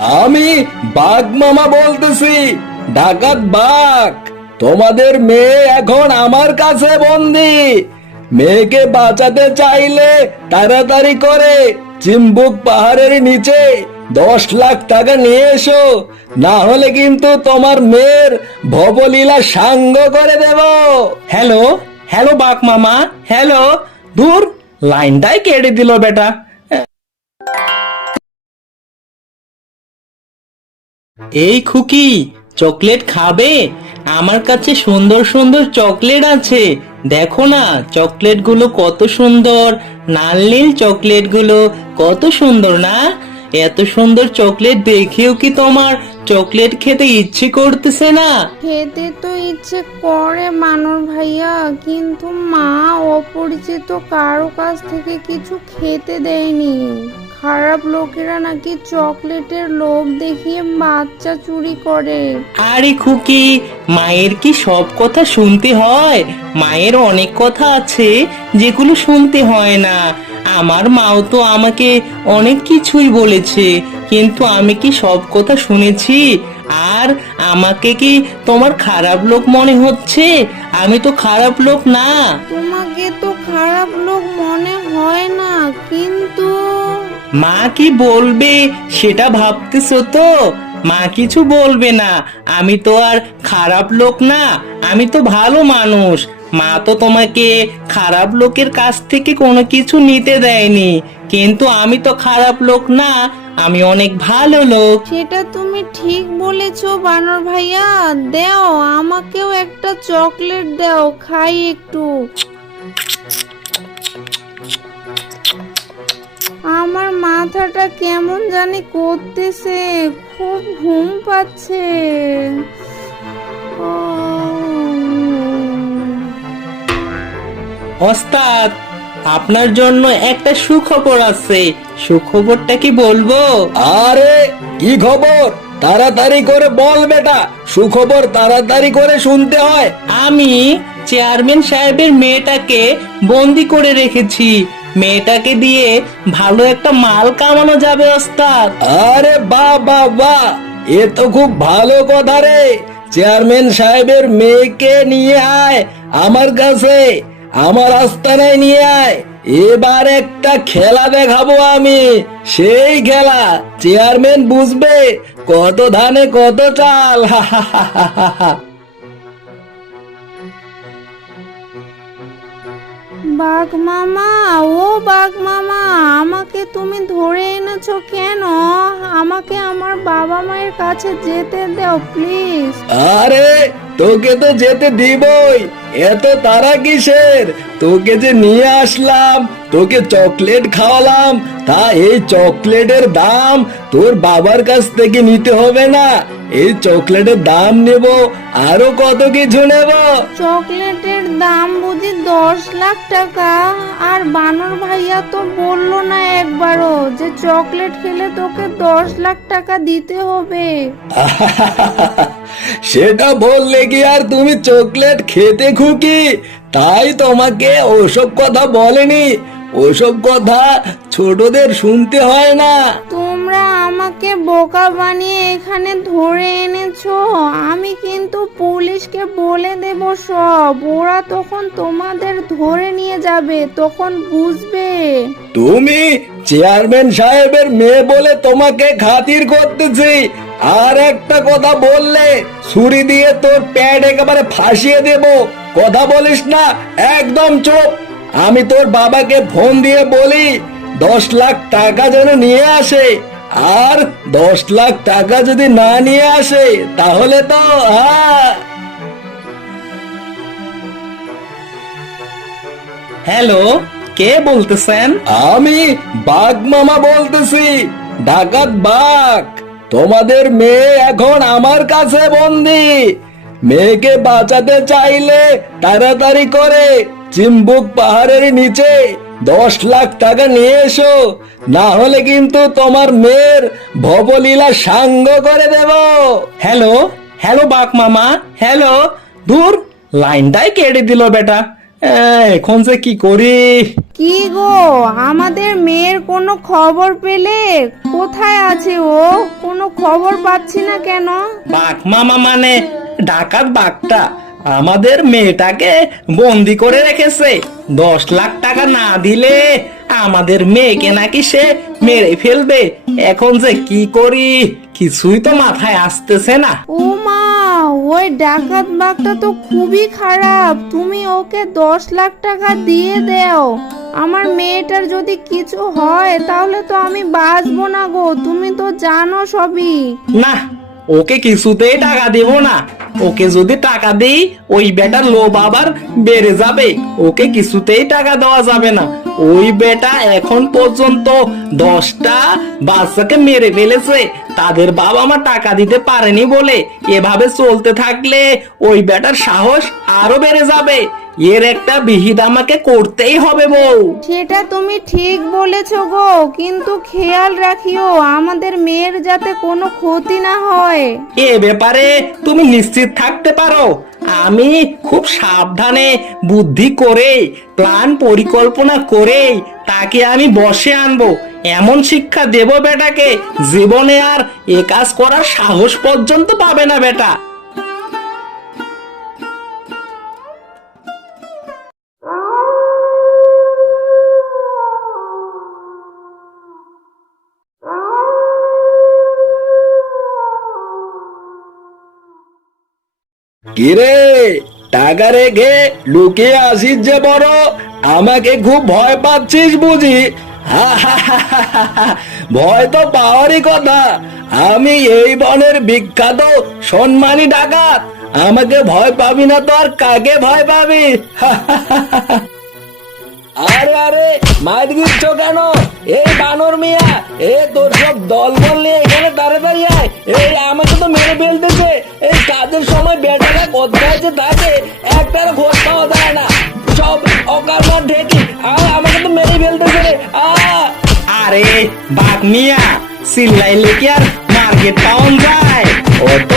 আমি বাঘ মামা বলতেছি, ডাকাত বাঘ। তোমাদের মেয়ে এখন আমার কাছে বন্দি। মেয়েকে বাঁচাতে চাইলে তাড়াতাড়ি করে চিম্বুক পাহাড়ের নিচে 10 লাখ টাকা নিয়ে এসো, না হলে কিন্তু তোমার মেয়ের ভবলীলা সাঙ্গ করে দেব। হ্যালো হ্যালো বাঘ মামা, হ্যালো। দূর, লাইনটাই কেটে দিল বেটা। এই খুকি, চকলেট খাবে? আমার কাছে সুন্দর সুন্দর চকলেট আছে, দেখো না চকলেট গুলো কত সুন্দর। লাল নীল চকলেট গুলো কত সুন্দর না? এত সুন্দর চকলেট দেখেও কি তোমার চকলেট খেতে ইচ্ছে করতেছে না? খেতে তো ইচ্ছে করে বানর ভাইয়া, কিন্তু মা অপরিচিত কারো কাছ থেকে কিছু খেতে দেয়নি। খারাপ লোকেরা নাকি চকলেটের লোভ দেখিয়ে বাচ্চা চুরি করে। আরে খুকি, মায়ের কি সব কথা শুনতে হয়? মায়ের অনেক কথা আছে যেগুলো শুনতে হয় না। আমার মাও তো আমাকে অনেক কিছুই বলেছে, কিন্তু আমি কি সব কথা শুনেছি? আর আমাকে কি তোমার খারাপ লোক মনে হচ্ছে? আমি তো খারাপ লোক না। তোমাকে তো খারাপ লোক মনে হয় না, কিন্তু মা কি বলবে সেটা ভাবতেছো তো? মা কিছু বলবে না, আমি তো আর খারাপ লোক না, আমি তো ভালো মানুষ। মা তো তোমাকে খারাপ লোকের কাছ থেকে কোনো কিছু নিতে দেয়নি, কিন্তু আমি তো খারাপ লোক না, আমি অনেক ভালো লোক। সেটা তুমি ঠিক বলেছো বানর ভাইয়া। দাও আমাকেও একটা চকলেট দাও, খাই একটু। আমার মাথাটা কেমন জানি করতেছে, খুব ঘুম পাচ্ছে। ও, ওস্তাদ, আপনার জন্য একটা সুখবর আছে। সুখবরটা কি বলবো? আরে কি খবর? তাড়াতাড়ি করে বল বেটা, সুখবর তাড়াতাড়ি করে শুনতে হয়। আমি চেয়ারম্যান সাহেবের মেয়েটাকে বন্দি করে রেখেছি। মেয়েটাকে দিয়ে ভালো একটা মাল কামানো যাবে ওস্তাদ। আরে বাহ বাহ বাহ, এ তো খুব ভালো কথা রে। চেয়ারম্যান সাহেবের মেয়েকে নিয়ে আয় আমার কাছে, আমার আস্তানায় নিয়ে আয়। এবার একটা খেলা দেখাবো আমি, সেই খেলা চেয়ারম্যান বুঝবে কত ধানে কত চাল। হা হা হা হা হা। বাঘ মামা, ও বাঘ মামা, আমাকে তুমি ধরে এনেছো কেন? আমাকে আমার বাবা মায়ের কাছে যেতে দাও প্লিজ। আরে তোকে তো যেতে দিবই, এত তারা কিসের? তোকে যে নিয়ে আসলাম, তোকে চকলেট খাওয়ালাম, তা এই চকলেটের দাম তোর বাবার কাছ থেকে নিতে হবে না? এই চকলেটের দাম নেব, আরো কত কিছু নেব। চকলেটের দাম বুঝি 10 লাখ টাকা? আর বানর ভাইয়া তো বললো না একবারও যে চকলেট খেলে তোকে 10 লাখ টাকা দিতে হবে। সেটা বললে কি আর তুমি চকলেট খেতে খুকি? তাই তোমাকে ওসব কথা বলেনি। ওসব কথা ছোটদের শুনতে হয় না। তোমরা আমাকে বোকা বানিয়ে এখানে ধরে এনেছো। আমি কিন্তু পুলিশকে বলে দেব সব। ওরা তখন তোমাদের ধরে নিয়ে যাবে, তখন বুঝবে। তুমি চেয়ারম্যান সাহেবের মেয়ে বলে তোমাকে খাতির করতেছি, আর একটা কথা বললে ছুরি দিয়ে তোর প্যাড একেবারে ফাঁসিয়ে দেব। কথা বলিস না, একদম চুপ। আমি তোর বাবাকে ফোন দিয়ে বলি 10 লাখ টাকা যেন নিয়ে আসে, আর 10 লাখ টাকা যদি না নিয়ে আসে তাহলে তো হ্যালো, কে বলতেছেন? আমি বাঘ মামা বলতেছি, ডাকাত বাঘ। তোমাদের মেয়ে এখন আমার কাছে বন্দি। মেয়েকে বাঁচাতে চাইলে তাড়াতাড়ি করে চিম্বুক পাহাড়ের নিচে 10 লাখ টাকা নিয়ে এসো, না হলে কিন্তু তোমার মেয়ের ভবলীলা সাঙ্গ করে দেব। হ্যালো হ্যালো বাঘ মামা, হ্যালো। দূর, লাইনটাই কেটে দিল বেটা। এখন যে কি করি? কি গো, আমাদের মেয়ের কোনো খবর পেলে? কোথায় আছে ও? কোনো খবর পাচ্ছি না কেন? বাঘ মামা মানে ডাকাত বাঘটা আমাদের মেয়েটাকে বন্দি করে রেখেছে। 10 লাখ টাকা না দিলে আমাদের মেয়েকে নাকি সে মেরে ফেলবে। এখন যে কি করি কিছুই তো মাথায় আসতেছে না। ও মা, ওই ডাকাত বাঘটা তো খুবই খারাপ। তুমি ওকে 10 লাখ টাকা দিয়ে দাও। আমার মেয়েটার যদি কিছু হয় তাহলে তো আমি বাঁচবো না গো, তুমি তো জানো সবই। না, ওকে কিছুতেই টাকা দেব না। ওকে যদি টাকা দেই ওই বেটার লোভ আবার বেড়ে যাবে। ওকে কিছুতেই টাকা দেওয়া যাবে না। ওই বেটা এখন পর্যন্ত 10টা বাচ্চাকে মেরে ফেলেছে, তাদের বাবা মা টাকা দিতে পারেনি বলে। এভাবে চলতে থাকলে ওই বেটার সাহস আরো বেড়ে যাবে। এর একটা বিহিত আমাকে করতেই হবে বউ। সেটা তুমি ঠিক বলেছো গো, কিন্তু খেয়াল রাখিও আমাদের মেয়ের যাতে কোনো ক্ষতি না হয়। এ ব্যাপারে তুমি নিশ্চিত থাকতে পারো, আমি খুব সাবধানে বুদ্ধি করে প্ল্যান পরিকল্পনা করে তাকে আমি বশে আনবো। এমন শিক্ষা দেব বেটাকে, জীবনে আর এ কাজ করার সাহস পর্যন্ত পাবে না বেটা। কিরে, টাকা রেখে লুকিয়ে আসিস যে বড়, আমাকে খুব ভয় পাচ্ছিস বুঝি? ভয় তো পাওয়ারই কথা। আমি এই বনের বিখ্যাত সম্মানী ডাকাত, আমাকে ভয় পাবি না তো আর কাকে ভয় পাবি? আরে আরে, মার দিচ্ছ কেন? এই বানর মিয়া, তোর সব দল বল নিয়ে এখানে তাড়াতাড়ি আয়। এই আমাকে তো মেরে ফেলতেছে। এই কাজের সময় বেটারা কোথায় যে থাকে একটার খোঁজ পাওয়া যায় না। সব অকারণে ঢেকি আর আমাকে তো মেরে ফেলতেছে রে। আরে বাঘ মিয়া, চিল্লাইলে কি আর মার্কেট পাওয়া যায়? অত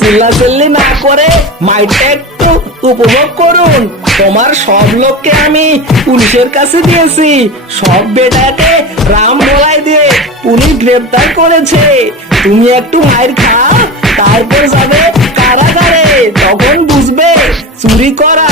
চিল্লাচিল্লি না করে মাইটা একটু উপভোগ করুন। তোমার সব লোককে আমি পুলিশের কাছে দিয়েছি। সব বেটাকে রাম বলাই দিয়ে পুলিশ গ্রেপ্তার করেছে। তুমি একটু মাইর খাও, তারপর যাবে কারাগারে, তখন বুঝবে চুরি করা।